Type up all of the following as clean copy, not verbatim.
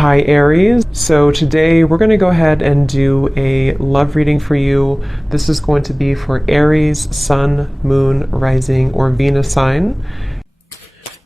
Hi Aries. So today we're going to go ahead and do a love reading for you. This is going to be for Aries, Sun, Moon, Rising, or Venus sign.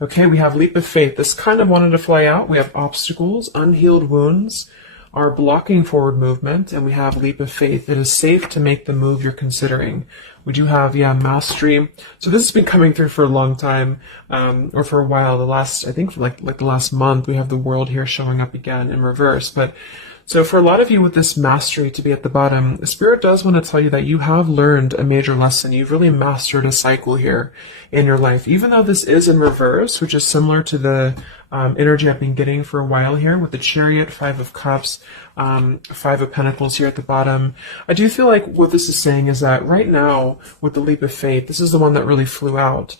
Okay, we have leap of faith. This kind of wanted to fly out. We have obstacles, unhealed wounds are blocking forward movement, and we have leap of faith. It is safe to make the move you're considering. We do have, mastery. So this has been coming through for a long time, or for a while. I think for like the last month, we have the world here showing up again in reverse. But so for a lot of you with this mastery to be at the bottom, the Spirit does want to tell you that you have learned a major lesson. You've really mastered a cycle here in your life. Even though this is in reverse, which is similar to the energy I've been getting for a while here with the Chariot, Five of Cups, Five of Pentacles here at the bottom. I do feel like what this is saying is that right now with the leap of faith, this is the one that really flew out.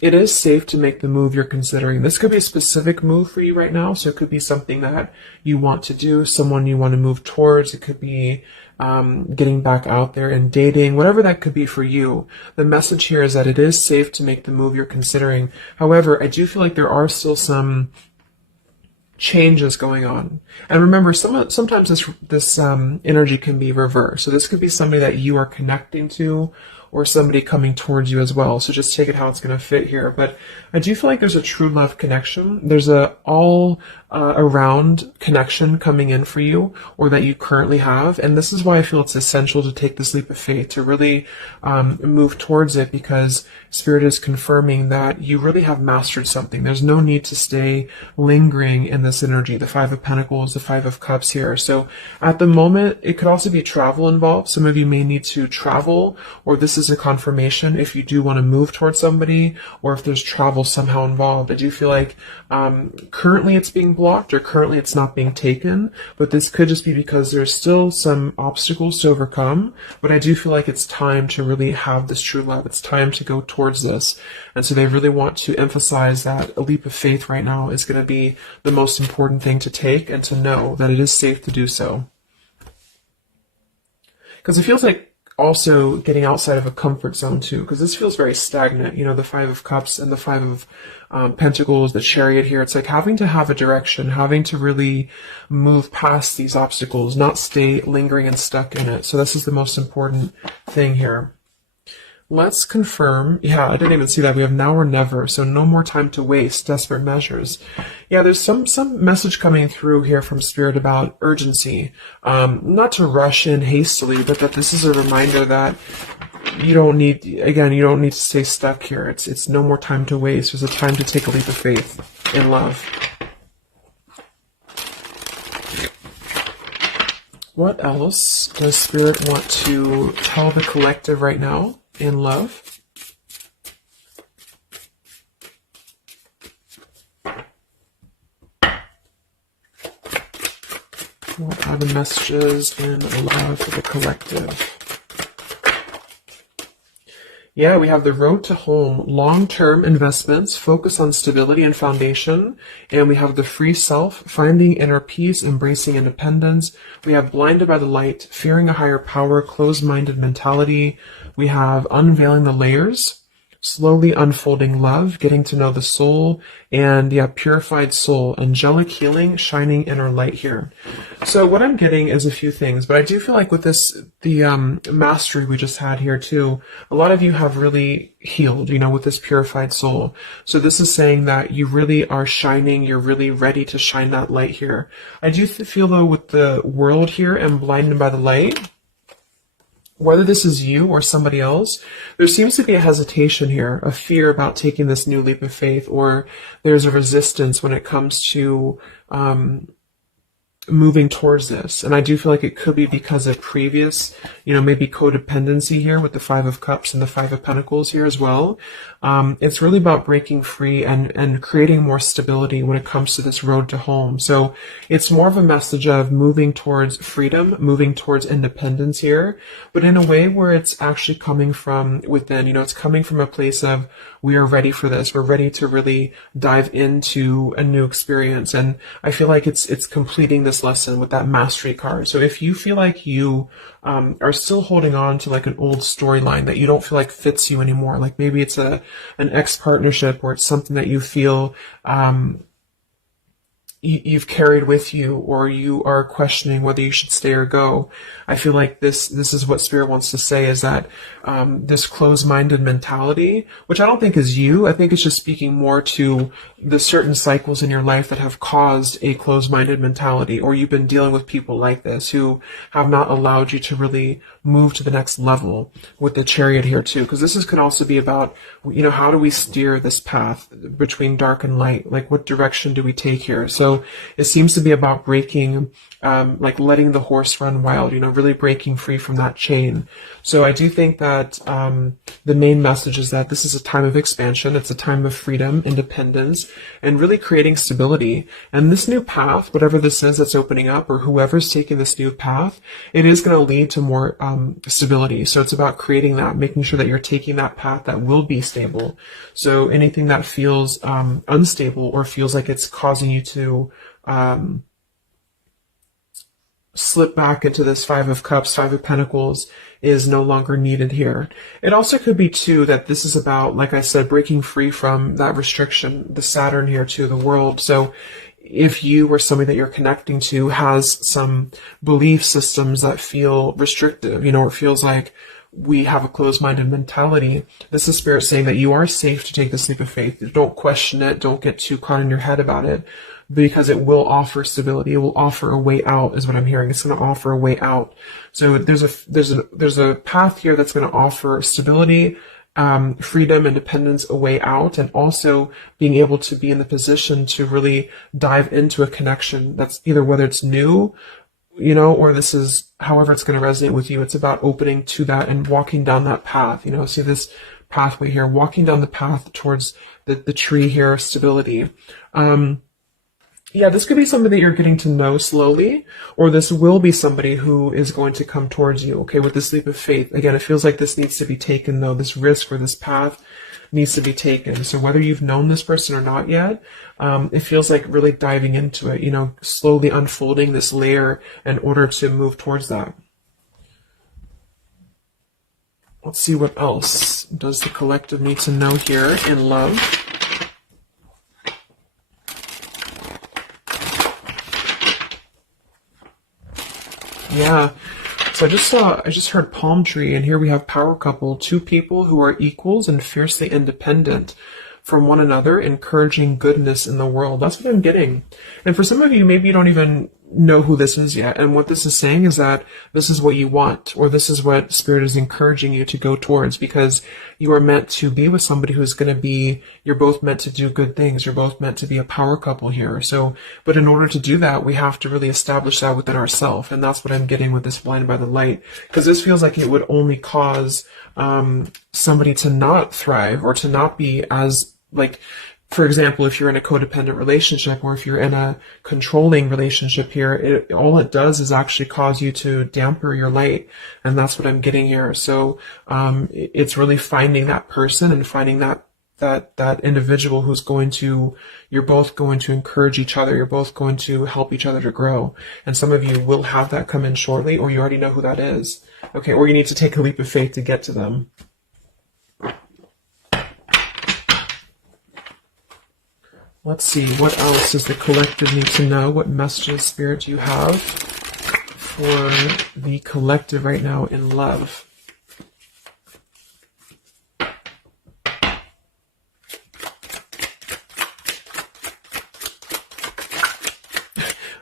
It is safe to make the move you're considering. This could be a specific move for you right now. So it could be something that you want to do, someone you want to move towards. It could be getting back out there and dating, whatever that could be for you. The message here is that it is safe to make the move you're considering. However, I do feel like there are still some changes going on. And remember, sometimes this energy can be reversed. So this could be somebody that you are connecting to, or somebody coming towards you as well. So just take it how it's going to fit here. But I do feel like there's a true love connection. There's a all around connection coming in for you, or that you currently have. And this is why I feel it's essential to take this leap of faith, to really move towards it, because Spirit is confirming that you really have mastered something. There's no need to stay lingering in this energy. The Five of Pentacles, the Five of Cups here. So at the moment, it could also be travel involved. Some of you may need to travel, or this is a confirmation if you do want to move towards somebody, or if there's travel somehow involved. I do feel like currently it's being blocked, or currently it's not being taken, but this could just be because there's still some obstacles to overcome. But I do feel like it's time to really have this true love. It's time to go towards this. And so they really want to emphasize that a leap of faith right now is going to be the most important thing to take, and to know that it is safe to do so. Because it feels like also getting outside of a comfort zone too, because this feels very stagnant. You know, the Five of Cups and the Five of Pentacles, the Chariot here. It's like having to have a direction, having to really move past these obstacles, not stay lingering and stuck in it. So this is the most important thing here. Let's confirm. Yeah, I didn't even see that. We have now or never. So no more time to waste. Desperate measures. Yeah, there's some message coming through here from Spirit about urgency. Not to rush in hastily, but that this is a reminder that you don't need to stay stuck here. It's no more time to waste. There's a time to take a leap of faith in love. What else does Spirit want to tell the collective right now in love? What are the messages in love for the collective? Yeah, we have the road to home, long-term investments, focus on stability and foundation. And we have the free self, finding inner peace, embracing independence. We have blinded by the light, fearing a higher power, closed-minded mentality. We have unveiling the layers, slowly unfolding love, getting to know the soul, and purified soul, angelic healing, shining inner light here. So what I'm getting is a few things, but I do feel like with this, the mastery we just had here too, a lot of you have really healed, with this purified soul. So this is saying that you really are shining, you're really ready to shine that light here. I do feel though with the world here and blinded by the light, whether this is you or somebody else, there seems to be a hesitation here, a fear about taking this new leap of faith, or there's a resistance when it comes to moving towards this. And I do feel like it could be because of previous, maybe codependency here with the Five of Cups and the Five of Pentacles here as well. It's really about breaking free and creating more stability when it comes to this road to home. So it's more of a message of moving towards freedom, moving towards independence here, but in a way where it's actually coming from within. It's coming from a place of, we are ready for this. We're ready to really dive into a new experience. And I feel like it's completing this lesson with that mastery card. So if you feel like you are still holding on to like an old storyline that you don't feel like fits you anymore, like maybe it's an ex partnership, or it's something that you feel you've carried with you, or you are questioning whether you should stay or go. I feel like this is what Spirit wants to say, is that this closed-minded mentality, which I don't think is you, I think it's just speaking more to the certain cycles in your life that have caused a closed-minded mentality, or you've been dealing with people like this who have not allowed you to really move to the next level with the Chariot here too, because could also be about, how do we steer this path between dark and light? Like, what direction do we take here? So it seems to be about breaking, like letting the horse run wild, really breaking free from that chain. So I do think that the main message is that this is a time of expansion. It's a time of freedom, independence, and really creating stability. And this new path, whatever this is that's opening up, or whoever's taking this new path, it is going to lead to more stability. So it's about creating that, making sure that you're taking that path that will be stable. So anything that feels unstable, or feels like it's causing you to slip back into this Five of Cups, Five of Pentacles, is no longer needed here. It also could be too that this is about, like I said, breaking free from that restriction, the Saturn here too, the world. So if you or somebody that you're connecting to has some belief systems that feel restrictive, it feels like we have a closed-minded mentality, this is Spirit saying that you are safe to take this leap of faith. Don't question it. Don't get too caught in your head about it, because it will offer stability. It will offer a way out, is what I'm hearing. It's going to offer a way out. So there's a path here that's going to offer stability, freedom, independence, a way out, and also being able to be in the position to really dive into a connection that's either, whether it's new, or this is however it's going to resonate with you. It's about opening to that and walking down that path. See this pathway here, walking down the path towards the tree here, stability. Yeah, this could be somebody that you're getting to know slowly, or this will be somebody who is going to come towards you, okay, with this leap of faith. Again, it feels like this needs to be taken, though. This risk or this path needs to be taken. So whether you've known this person or not yet, it feels like really diving into it, slowly unfolding this layer in order to move towards that. Let's see what else does the collective need to know here in love. Yeah, so I just heard palm tree, and here we have power couple, two people who are equals and fiercely independent from one another, encouraging goodness in the world. That's what I'm getting. And for some of you, maybe you don't even know who this is yet. And what this is saying is that this is what you want, or this is what Spirit is encouraging you to go towards, because you are meant to be with somebody who's going to be, you're both meant to do good things. You're both meant to be a power couple here. So, but in order to do that, we have to really establish that within ourselves. And that's what I'm getting with this Blinded by the Light, because this feels like it would only cause somebody to not thrive, or to not be as, like, for example, if you're in a codependent relationship, or if you're in a controlling relationship here, all it does is actually cause you to damper your light. And that's what I'm getting here. So it's really finding that person and finding that individual who's you're both going to encourage each other. You're both going to help each other to grow. And some of you will have that come in shortly, or you already know who that is. Okay, or you need to take a leap of faith to get to them. Let's see, what else does the collective need to know? What messages, Spirit, do you have for the collective right now in love?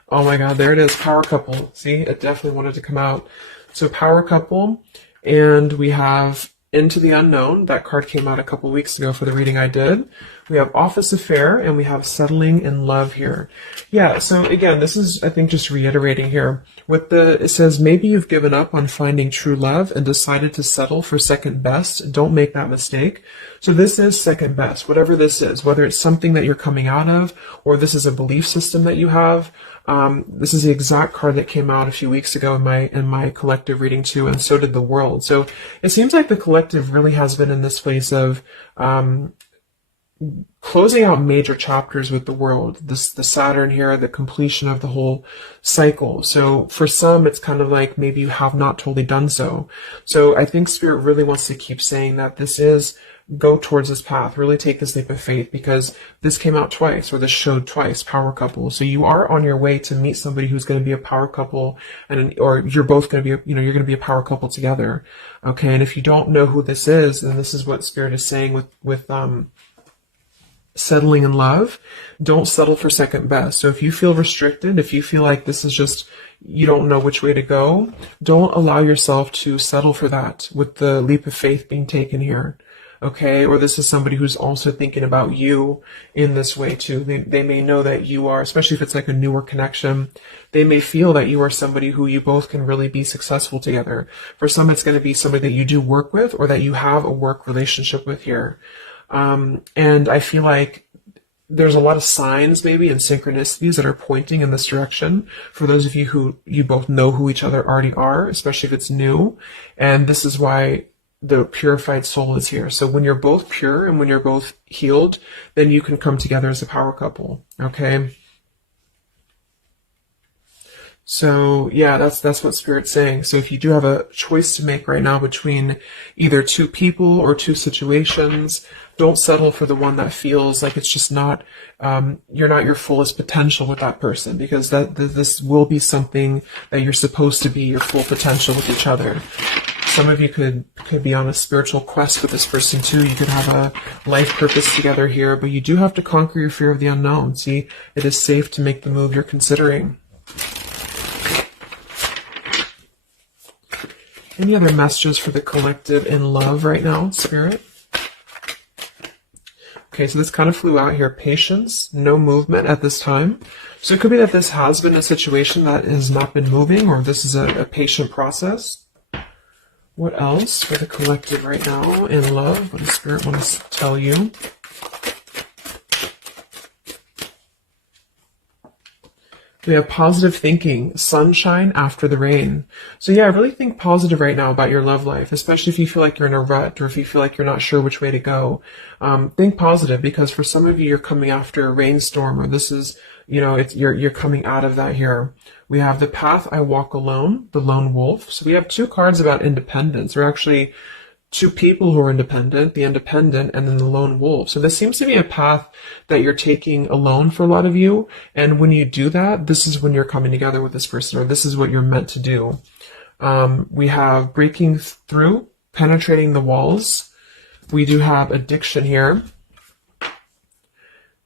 Oh my God, there it is, power couple. See, it definitely wanted to come out. So power couple, and we have Into the Unknown. That card came out a couple weeks ago for the reading I did. We have Office Affair, and we have Settling in Love here. Yeah, so again, this is, I think, just reiterating here. It says, maybe you've given up on finding true love and decided to settle for second best. Don't make that mistake. So this is second best, whatever this is, whether it's something that you're coming out of, or this is a belief system that you have. This is the exact card that came out a few weeks ago in my collective reading too, and so did the world. So it seems like the collective really has been in this place of closing out major chapters with the world. The Saturn here, the completion of the whole cycle. So for some, it's kind of like maybe you have not totally done so. So I think Spirit really wants to keep saying that this is go towards this path. Really take this leap of faith, because this came out twice, or this showed twice, power couple. So you are on your way to meet somebody who's going to be a power couple, or you're both going to be, you're going to be a power couple together. Okay. And if you don't know who this is, then this is what Spirit is saying with settling in love. Don't settle for second best. So if you feel restricted, if you feel like this is just, you don't know which way to go, don't allow yourself to settle for that with the leap of faith being taken here. Okay. Or this is somebody who's also thinking about you in this way too. They may know that you are, especially if it's like a newer connection, they may feel that you are somebody who you both can really be successful together. For some, it's going to be somebody that you do work with, or that you have a work relationship with here. And I feel like there's a lot of signs maybe and synchronicities that are pointing in this direction for those of you who you both know who each other already are, especially if it's new. And this is why the purified soul is here. So when you're both pure and when you're both healed, then you can come together as a power couple. Okay. So yeah, that's what Spirit's saying. So if you do have a choice to make right now between either two people or two situations, don't settle for the one that feels like it's just not, you're not your fullest potential with that person, because this will be something that you're supposed to be your full potential with each other. Some of you could be on a spiritual quest with this person too. You could have a life purpose together here, but you do have to conquer your fear of the unknown. See, it is safe to make the move you're considering. Any other messages for the collective in love right now, Spirit? Okay, so this kind of flew out here. Patience, no movement at this time. So it could be that this has been a situation that has not been moving, or this is a patient process. What else for the collective right now in love? What does Spirit want to tell you? We have positive thinking, sunshine after the rain. So yeah, really think positive right now about your love life, especially if you feel like you're in a rut, or if you feel like you're not sure which way to go. Think positive, because for some of you, you're coming after a rainstorm, or this is, you're coming out of that here. We have the path I walk alone, the lone wolf. So we have two cards about independence, or actually two people who are independent, the independent, and then the lone wolf. So this seems to be a path that you're taking alone for a lot of you. And when you do that, this is when you're coming together with this person, or this is what you're meant to do. We have breaking through, penetrating the walls. We do have addiction here.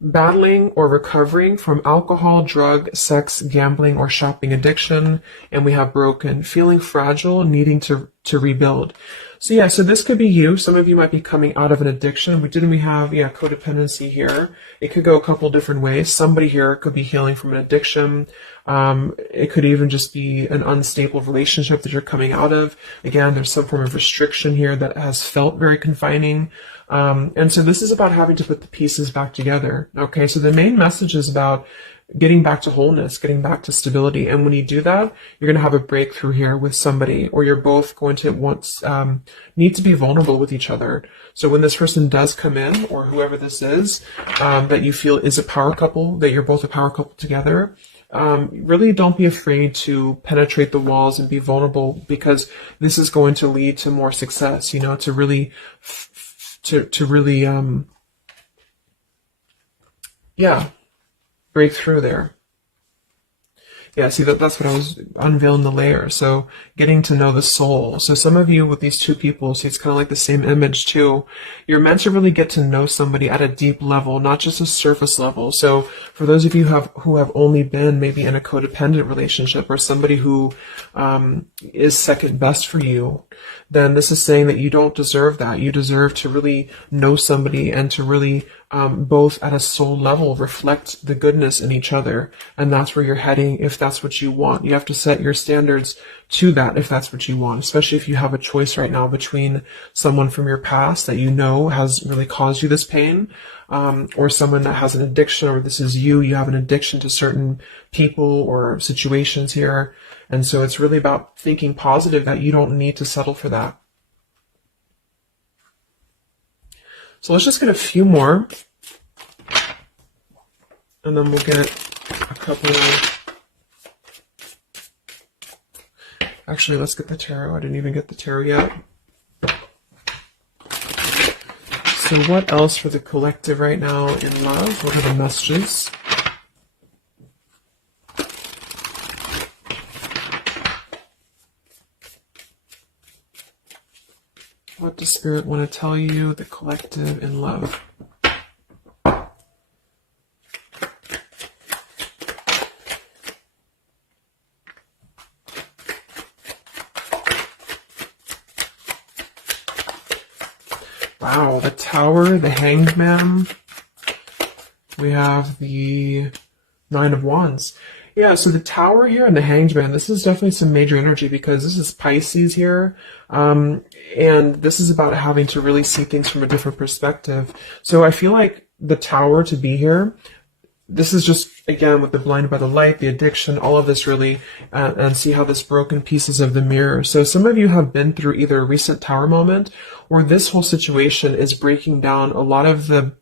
Battling or recovering from alcohol, drug, sex, gambling, or shopping addiction. And we have broken, feeling fragile, needing to rebuild. So yeah, so this could be you. Some of you might be coming out of an addiction. We have, codependency here. It could go a couple different ways. Somebody here could be healing from an addiction. It could even just be an unstable relationship that you're coming out of. Again, there's some form of restriction here that has felt very confining. And so this is about having to put the pieces back together. Okay, so the main message is about getting back to wholeness, getting back to stability. And when you do that, you're going to have a breakthrough here with somebody, or you're both going to need to be vulnerable with each other. So when this person does come in, or whoever this is, that you feel is a power couple, that you're both a power couple together, really don't be afraid to penetrate the walls and be vulnerable, because this is going to lead to more success, to really, break through there. Yeah, see, that's what I was unveiling the layer. So getting to know the soul. So some of you with these two people, see, it's kind of like the same image too. You're meant to really get to know somebody at a deep level, not just a surface level. So for those of you who have only been maybe in a codependent relationship, or somebody who is second best for you, then this is saying that you don't deserve that. You deserve to really know somebody, and to really both at a soul level reflect the goodness in each other. And that's where you're heading if that's what you want. You have to set your standards to that if that's what you want, especially if you have a choice right now between someone from your past that you know has really caused you this pain, or someone that has an addiction, or this is you have an addiction to certain people or situations here. And so it's really about thinking positive, that you don't need to settle for that. So let's just get a few more, and then we'll get a couple. Actually, let's get the tarot. I didn't even get the tarot yet. So what else for the collective right now in love? What are the messages? What does Spirit want to tell you, the collective in love? Wow, the Tower, the Hanged Man. We have the Nine of Wands. Yeah, so the Tower here and the Hanged Man, this is definitely some major energy because this is Pisces here. And this is about having to really see things from a different perspective. So I feel like the Tower to be here, this is just, again, with the blinded by the light, the addiction, all of this really, and see how this broken pieces of the mirror. So some of you have been through either a recent Tower moment or this whole situation is breaking down a lot of the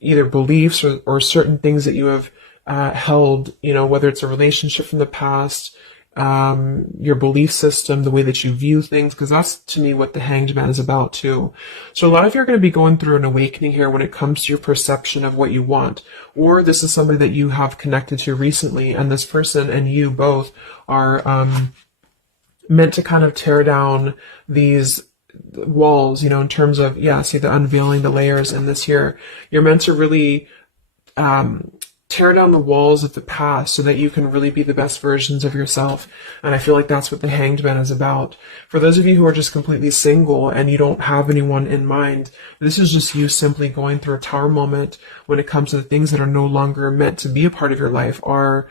either beliefs or certain things that you have held, you know, whether it's a relationship from the past, your belief system, the way that you view things, because that's to me what the Hanged Man is about too. So a lot of you are going to be going through an awakening here when it comes to your perception of what you want, or this is somebody that you have connected to recently, and this person and you both are meant to kind of tear down these walls, you know, in terms of, yeah, see the unveiling the layers in this here. You're meant to really tear down the walls of the past so that you can really be the best versions of yourself. And I feel like that's what the Hanged Man is about. For those of you who are just completely single and you don't have anyone in mind, this is just you simply going through a Tower moment when it comes to the things that are no longer meant to be a part of your life are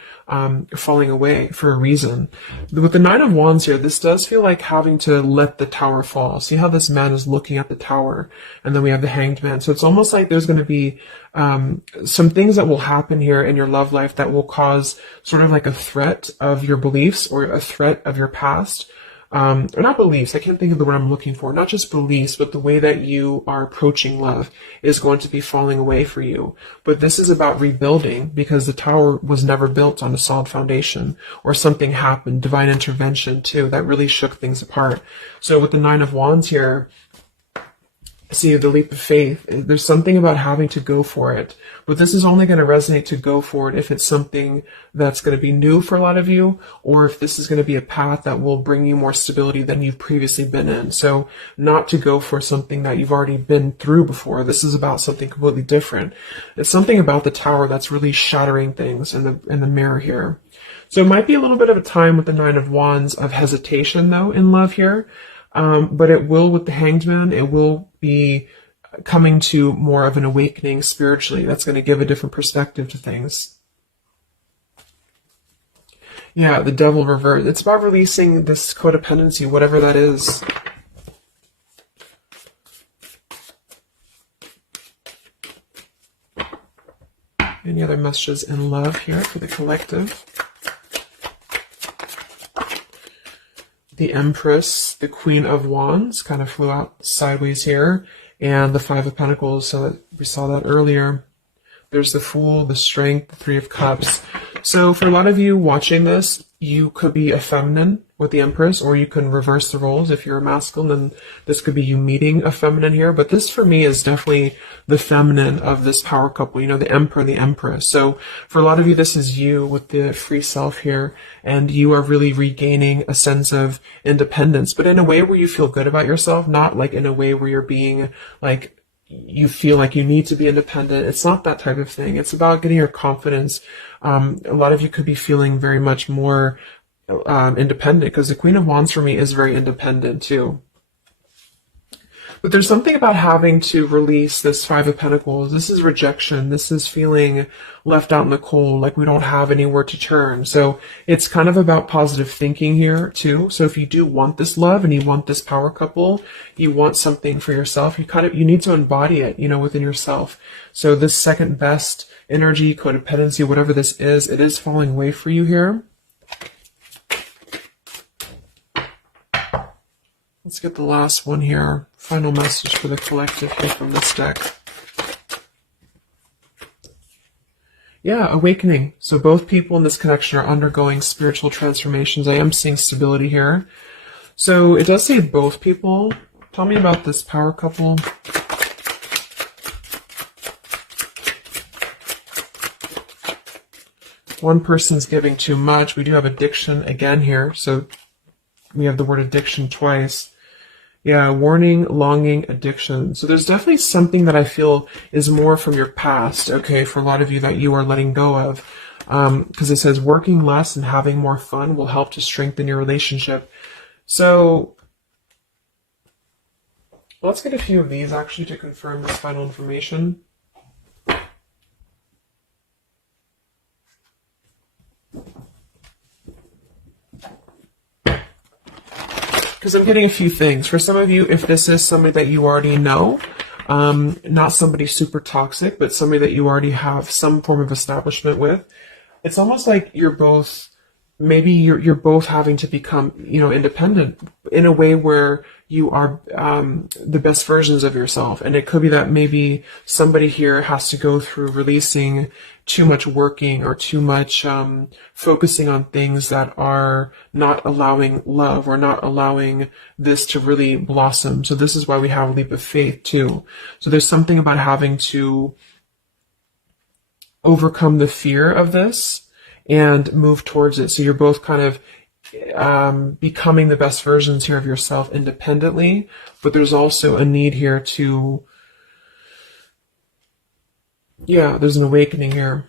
falling away for a reason. With the Nine of Wands here, this does feel like having to let the Tower fall. See how this man is looking at the Tower, and then we have the Hanged Man. So it's almost like there's going to be some things that will happen here in your love life that will cause sort of like a threat of your beliefs or a threat of your past. Or not beliefs, I can't think of the word I'm looking for. Not just beliefs, but the way that you are approaching love is going to be falling away for you. But this is about rebuilding because the Tower was never built on a solid foundation, or something happened, divine intervention too, that really shook things apart. So with the Nine of Wands here, see the leap of faith, there's something about having to go for it, but this is only going to resonate to go for it if it's something that's going to be new for a lot of you, or if this is going to be a path that will bring you more stability than you've previously been in. So not to go for something that you've already been through before. This is about something completely different. It's something about the Tower that's really shattering things in the mirror here. So it might be a little bit of a time with the Nine of Wands of hesitation though in love here. But it will, with the Hanged Man, it will be coming to more of an awakening spiritually. That's going to give a different perspective to things. Yeah, the Devil reversed. It's about releasing this codependency, whatever that is. Any other messages in love here for the collective? The Empress, the Queen of Wands, kind of flew out sideways here, and the Five of Pentacles, so that we saw that earlier. There's the Fool, the Strength, the Three of Cups. So for a lot of you watching this, you could be a feminine with the Empress, or you can reverse the roles. If you're a masculine, then this could be you meeting a feminine here. But this, for me, is definitely the feminine of this power couple, you know, the Emperor and the Empress. So for a lot of you, this is you with the free self here, and you are really regaining a sense of independence, but in a way where you feel good about yourself, not like in a way where you're being like, you feel like you need to be independent. It's not that type of thing. It's about getting your confidence. A lot of you could be feeling very much more independent, because the Queen of Wands for me is very independent too. But there's something about having to release this Five of Pentacles. This is rejection. This is feeling left out in the cold, like we don't have anywhere to turn. So it's kind of about positive thinking here too. So if you do want this love and you want this power couple, you want something for yourself, you need to embody it, you know, within yourself. So this second best energy, codependency, whatever this is, it is falling away for you here. Let's get the last one here. Final message for the collective here from this deck. Yeah, awakening. So both people in this connection are undergoing spiritual transformations. I am seeing stability here. So it does say both people. Tell me about this power couple. one person's giving too much. We do have addiction again here. So we have the word addiction twice. Yeah, warning, longing, addiction. So there's definitely something that I feel is more from your past, okay, for a lot of you that you are letting go of. Because it says working less and having more fun will help to strengthen your relationship. So let's get a few of these actually to confirm this final information. Because I'm getting a few things. For some of you, if this is somebody that you already know, not somebody super toxic, but somebody that you already have some form of establishment with, it's almost like you're both, maybe you're both having to become, independent in a way where you are the best versions of yourself. And it could be that maybe somebody here has to go through releasing too much working or too much focusing on things that are not allowing love or not allowing this to really blossom. So this is why we have a leap of faith too. So there's something about having to overcome the fear of this and move towards it. So you're both kind of becoming the best versions here of yourself independently, but there's also a need here to, there's an awakening here.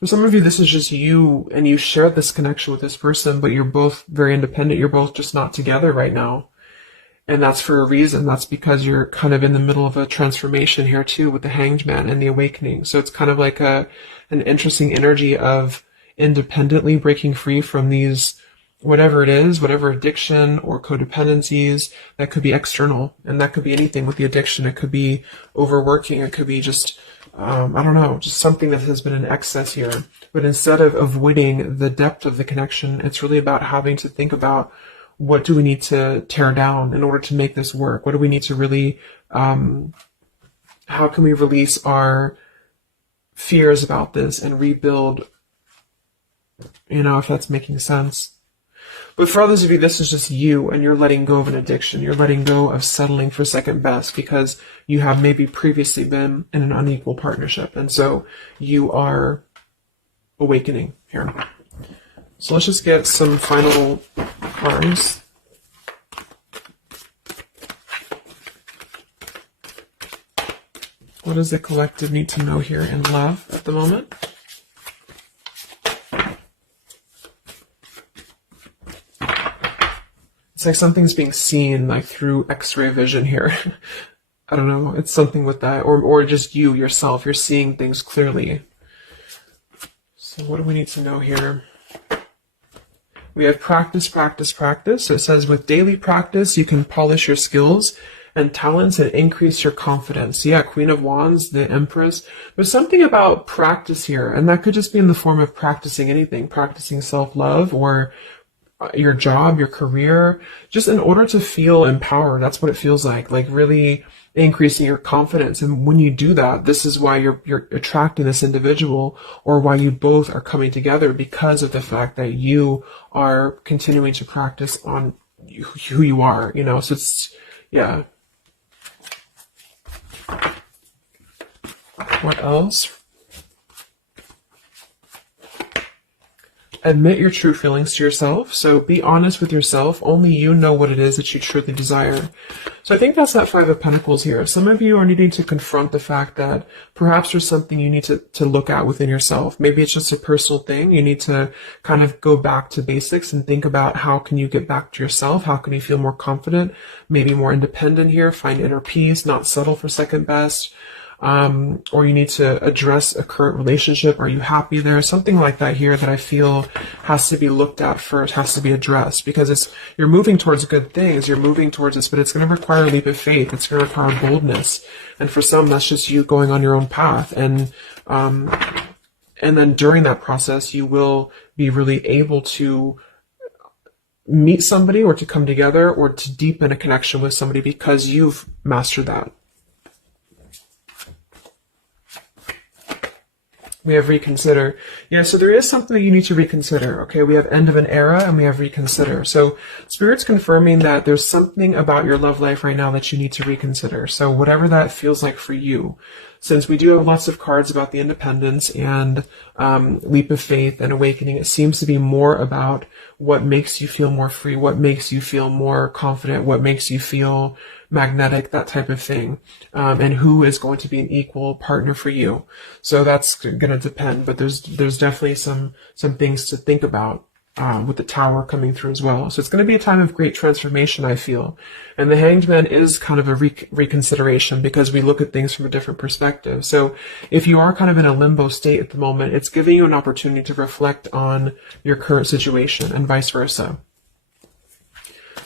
For some of you, this is just you, and you share this connection with this person, but you're both very independent. You're both just not together right now. And that's for a reason. That's because you're kind of in the middle of a transformation here too with the Hanged Man and the awakening. So it's kind of like an interesting energy of independently breaking free from these, whatever it is, whatever addiction or codependencies that could be external. And that could be anything with the addiction. It could be overworking. It could be just, I don't know, just something that has been in excess here. But instead of avoiding the depth of the connection, it's really about having to think about, what do we need to tear down in order to make this work? What do we need to really, how can we release our fears about this and rebuild, if that's making sense. But for others of you, this is just you, and you're letting go of an addiction. You're letting go of settling for second best because you have maybe previously been in an unequal partnership. And so you are awakening here. So let's just get some final cards. What does the collective need to know here in love at the moment? It's like something's being seen like through X-ray vision here. I don't know. It's something with that. Or just you yourself. You're seeing things clearly. So what do we need to know here? We have practice, practice, practice. So it says with daily practice, you can polish your skills and talents and increase your confidence. Yeah, Queen of Wands, the Empress. There's something about practice here, and that could just be in the form of practicing anything, practicing self-love or your job, your career, just in order to feel empowered. That's what it feels like really increasing your confidence. And when you do that, this is why you're attracting this individual, or why you both are coming together, because of the fact that you are continuing to practice on who you are, so it's, yeah. What else? Admit your true feelings to yourself. So be honest with yourself. Only you know what it is that you truly desire. So I think that's that Five of Pentacles here. Some of you are needing to confront the fact that perhaps there's something you need to look at within yourself. Maybe it's just a personal thing. You need to kind of go back to basics and think about how can you get back to yourself? How can you feel more confident, maybe more independent here, find inner peace, not settle for second best. Or you need to address a current relationship. Are you happy there? Something like that here that I feel has to be looked at first, has to be addressed, because you're moving towards good things. You're moving towards this, but it's going to require a leap of faith. It's going to require boldness. And for some, that's just you going on your own path. And then during that process, you will be really able to meet somebody or to come together or to deepen a connection with somebody because you've mastered that. We have reconsider. Yeah, so there is something that you need to reconsider. Okay, we have end of an era and we have reconsider. So Spirit's confirming that there's something about your love life right now that you need to reconsider. So whatever that feels like for you. Since we do have lots of cards about the independence and leap of faith and awakening, it seems to be more about what makes you feel more free, what makes you feel more confident, what makes you feel magnetic, that type of thing, and who is going to be an equal partner for you. So that's going to depend, but there's definitely some things to think about with the Tower coming through as well. So it's going to be a time of great transformation, I feel. And the Hanged Man is kind of a reconsideration because we look at things from a different perspective. So if you are kind of in a limbo state at the moment, it's giving you an opportunity to reflect on your current situation and vice versa.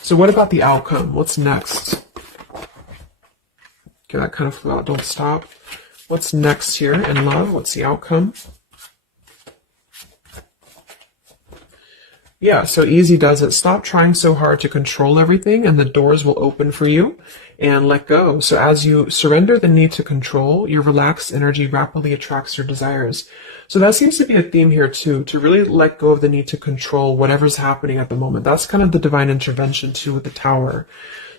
So what about the outcome? What's next? Okay, that kind of flew out. Don't stop. What's next here in love? What's the outcome? Yeah, so easy does it. Stop trying so hard to control everything and the doors will open for you, and let go. So as you surrender the need to control, your relaxed energy rapidly attracts your desires. So that seems to be a theme here too, to really let go of the need to control whatever's happening at the moment. That's kind of the divine intervention too with the Tower.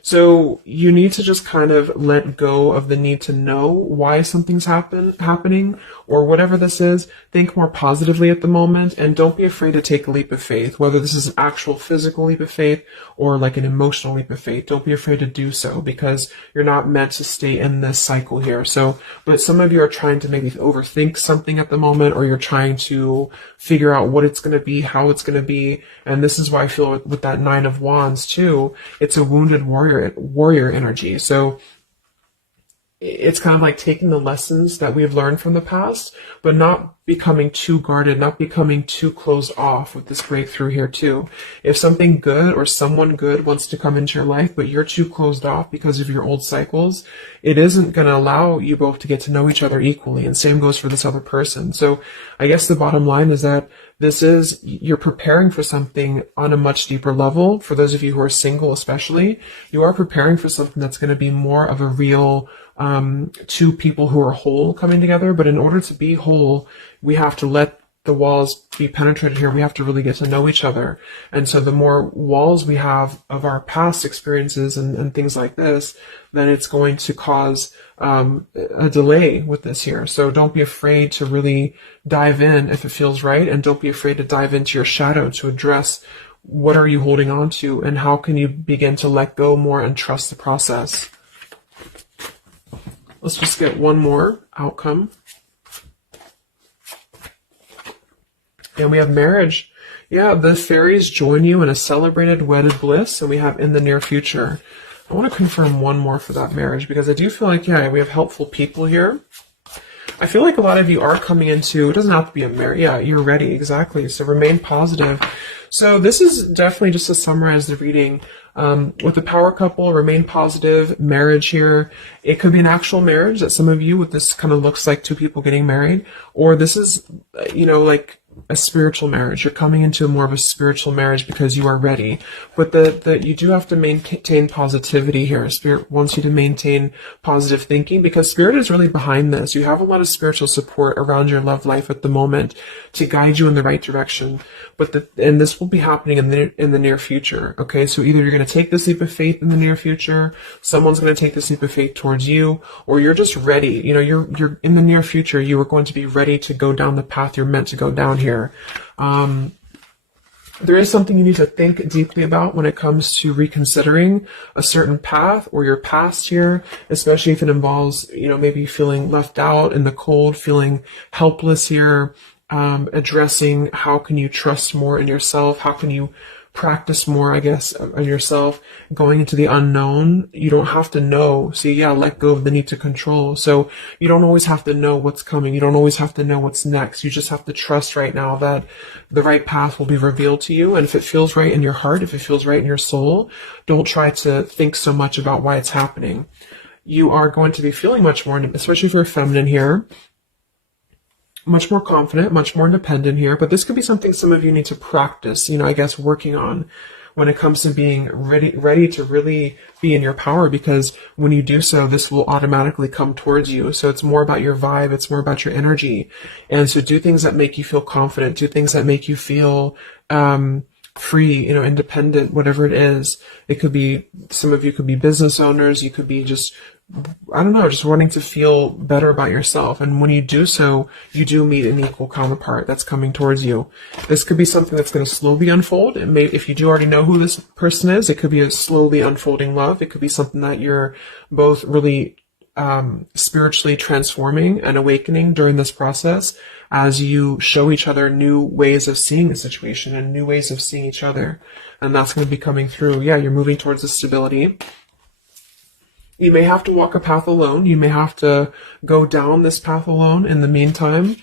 So you need to just kind of let go of the need to know why something's happening or whatever this is. Think more positively at the moment and don't be afraid to take a leap of faith, whether this is an actual physical leap of faith or like an emotional leap of faith. Don't be afraid to do so because you're not meant to stay in this cycle here. So, but some of you are trying to maybe overthink something at the moment, or you're trying to figure out what it's going to be, how it's going to be. And this is why I feel with that Nine of Wands too, it's a wounded warrior energy. So it's kind of like taking the lessons that we've learned from the past, but not becoming too guarded, not becoming too closed off with this breakthrough here too. If something good or someone good wants to come into your life, but you're too closed off because of your old cycles, it isn't going to allow you both to get to know each other equally. And same goes for this other person. So I guess the bottom line is that you're preparing for something on a much deeper level. For those of you who are single especially, you are preparing for something that's going to be more of a real two people who are whole coming together. But in order to be whole, we have to let the walls be penetrated here. We have to really get to know each other. And so the more walls we have of our past experiences and things like this, then it's going to cause a delay with this here. So don't be afraid to really dive in if it feels right. And don't be afraid to dive into your shadow to address what are you holding on to and how can you begin to let go more and trust the process. Let's just get one more outcome. And we have marriage. Yeah, the fairies join you in a celebrated wedded bliss. And we have in the near future. I want to confirm one more for that marriage because I do feel like, yeah, we have helpful people here. I feel like a lot of you are coming into, it doesn't have to be a marriage. Yeah, you're ready. Exactly. So remain positive. So this is definitely just to summarize the reading. With the power couple, remain positive, marriage here. It could be an actual marriage that some of you with this kind of looks like two people getting married, or this is, like a spiritual marriage. You're coming into more of a spiritual marriage because you are ready. But you do have to maintain positivity here. Spirit wants you to maintain positive thinking because Spirit is really behind this. You have a lot of spiritual support around your love life at the moment to guide you in the right direction. And this will be happening in the near future. Okay, so either you're going to take this leap of faith in the near future, someone's going to take this leap of faith towards you, or you're just ready. You're in the near future. You are going to be ready to go down the path you're meant to go down here. There is something you need to think deeply about when it comes to reconsidering a certain path or your past here, especially if it involves, maybe feeling left out in the cold, feeling helpless here. Addressing how can you trust more in yourself? How can you practice more, I guess, on yourself? Going into the unknown, you don't have to know. So yeah, let go of the need to control. So you don't always have to know what's coming. You don't always have to know what's next. You just have to trust right now that the right path will be revealed to you. And if it feels right in your heart, if it feels right in your soul, don't try to think so much about why it's happening. You are going to be feeling much more, especially if you're feminine here, much more confident, much more independent here, but this could be something some of you need to practice, I guess, working on. when it comes to being ready to really be in your power, because when you do so, this will automatically come towards you. So it's more about your vibe, it's more about your energy. And so do things that make you feel confident, do things that make you feel free, independent, whatever it is. It could be, some of you could be business owners, you could be just, I don't know, just wanting to feel better about yourself. And when you do so, you do meet an equal counterpart that's coming towards you. This could be something that's going to slowly unfold. It may, if you do already know who this person is, it could be a slowly unfolding love. It could be something that you're both really spiritually transforming and awakening during this process, as you show each other new ways of seeing the situation and new ways of seeing each other. And that's going to be coming through. Yeah, you're moving towards this stability. You may have to walk a path alone. You may have to go down this path alone in the meantime,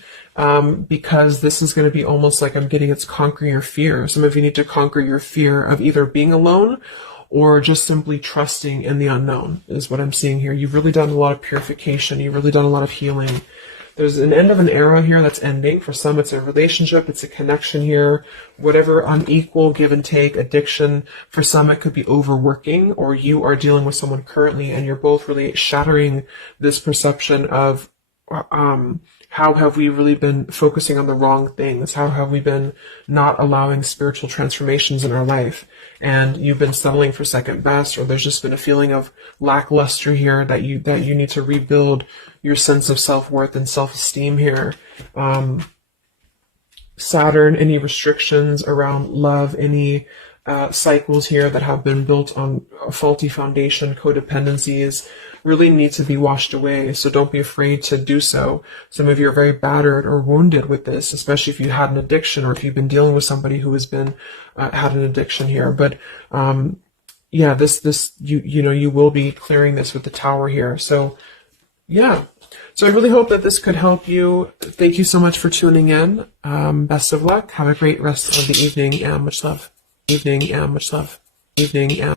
because this is going to be almost like, I'm getting, it's conquering your fear. Some of you need to conquer your fear of either being alone or just simply trusting in the unknown, is what I'm seeing here. You've really done a lot of purification. You've really done a lot of healing. There's an end of an era here that's ending. For some, it's a relationship, it's a connection here, whatever unequal give and take, addiction. For some, it could be overworking, or you are dealing with someone currently and you're both really shattering this perception of how have we really been focusing on the wrong things? How have we been not allowing spiritual transformations in our life? And you've been settling for second best, or there's just been a feeling of lackluster here that you need to rebuild your sense of self-worth and self-esteem here. Saturn, any restrictions around love, any cycles here that have been built on a faulty foundation, codependencies, really need to be washed away. So don't be afraid to do so. Some of you are very battered or wounded with this, especially if you had an addiction, or if you've been dealing with somebody who has been had an addiction here. But yeah, this you will be clearing this with the Tower here. So yeah. So I really hope that this could help you. Thank you so much for tuning in. Best of luck. Have a great rest of the evening, and much love. Evening, and much love. Evening, and